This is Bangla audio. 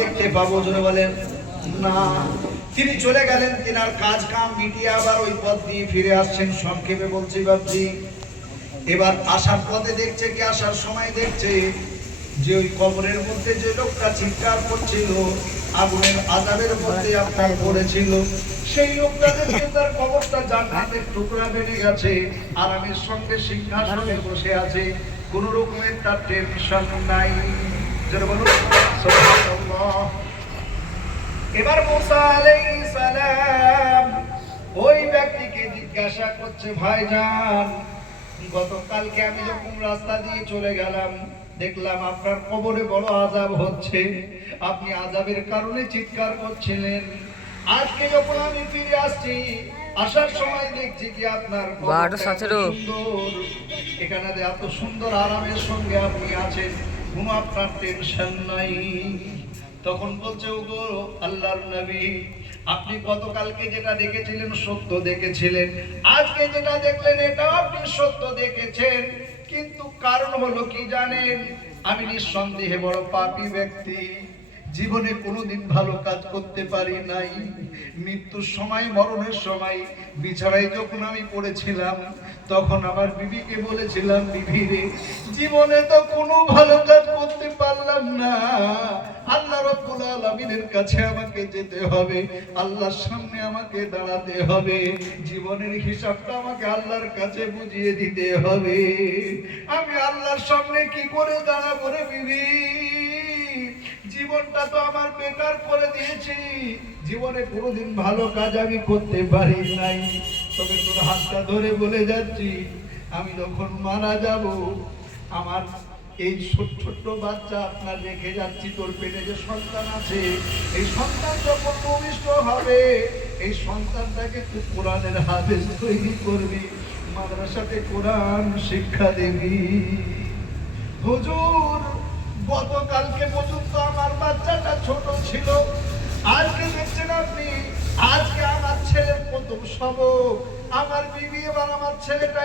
দেখতে পাবো, জোরে বলেন না। তিনি চলে গেলেন, তিনার কাজ কাম মিটিয়ে আবার ওই পথ দিয়ে ফিরে আসছেন। সংক্ষেপে বলছি বাবজি, এবার আসার পথে দেখছে কি, আসার সময় দেখছে যে ওই কবরের মধ্যে যে লোকটা চিৎকার করছিল, আগুনের আযাবের মধ্যে আপনার পড়েছিল, সেই লোকটা দেখে তার কবরটা জান্নাতের টুকরা বেড়ে গেছে, আরামের সঙ্গে সিংহাসনে বসে আছে, কোন রকমের তার টেনশন নাই। যারা বলুন সুবহানাল্লাহ। এবার মুসা আলাইহিস সালাম ওই ব্যক্তিকে জিজ্ঞাসা করছে, ভাইজান গতকালকে আমি যখন রাস্তা দিয়ে চলে গেলাম, দেখলাম আপনার কবরে বড় আযাব হচ্ছে, আপনি আযাবের কারণে চিৎকার করছিলেন। আজকে যখন আমি ফিরে আসছি, আসার সময় দেখছি কি আপনার সুন্দর, এখানে এত সুন্দর আরামের সঙ্গে আপনি আছেন, কোনো আপনার টেনশন নাই। তখন বলছে, ওগো আল্লাহর নবী, আপনি গতকালকে যেটা দেখেছিলেন সত্য দেখেছিলেন, আজকে যেটা দেখলেন এটাও আপনি সত্য দেখেছেন, কিন্তু কারণ হলো কি জানেন? আমি নিঃসন্দেহে বড় পাপী ব্যক্তি, জীবনে কোনোদিন ভালো কাজ করতে পারি নাই। মৃত্যুর সময়, মরণের সময় বিছানায় যখন আমি পড়েছিলাম, তখন আমার বিবিকে বলেছিলাম, বিবি রে, জীবনে তো কোনো ভালো কাজ করতে পারলাম না, আল্লাহ রাব্বুল আলামিনের কাছে আমাকে যেতে হবে, আল্লাহর সামনে আমাকে দাঁড়াতে হবে, জীবনের হিসাবটা আমাকে আল্লাহর কাছে বুঝিয়ে দিতে হবে। আমি আল্লাহর সামনে কি করে দাঁড়াবো রে বিবি? জীবনটা তো আমার বেকার করে দিয়েছি, জীবনে কোনোদিন ভালো কাজ আমি করতে পারি নাই। তবে তোর হাতটা ধরে বলে যাচ্ছি, আমি যখন মারা যাব, আমার এই ছোট্ট বাচ্চা আপনার রেখে যাচ্ছি, তোর পেটে যে সন্তান আছে, এই সন্তান যখন ভূমিষ্ঠ হবে, এই সন্তানটাকে তুই কোরআনের হাফেজ তৈরি করবি, মাদ্রাসাতে কোরআন শিক্ষা দিবি। হুজুর গতকালকে পর্যন্ত আমার বাচ্চাটা ছোট ছিল, আজকে দেখছেন আপনি, আজকে আমার ছেলের প্রথম সবক, আমার বিবি এবং আমার ছেলেটা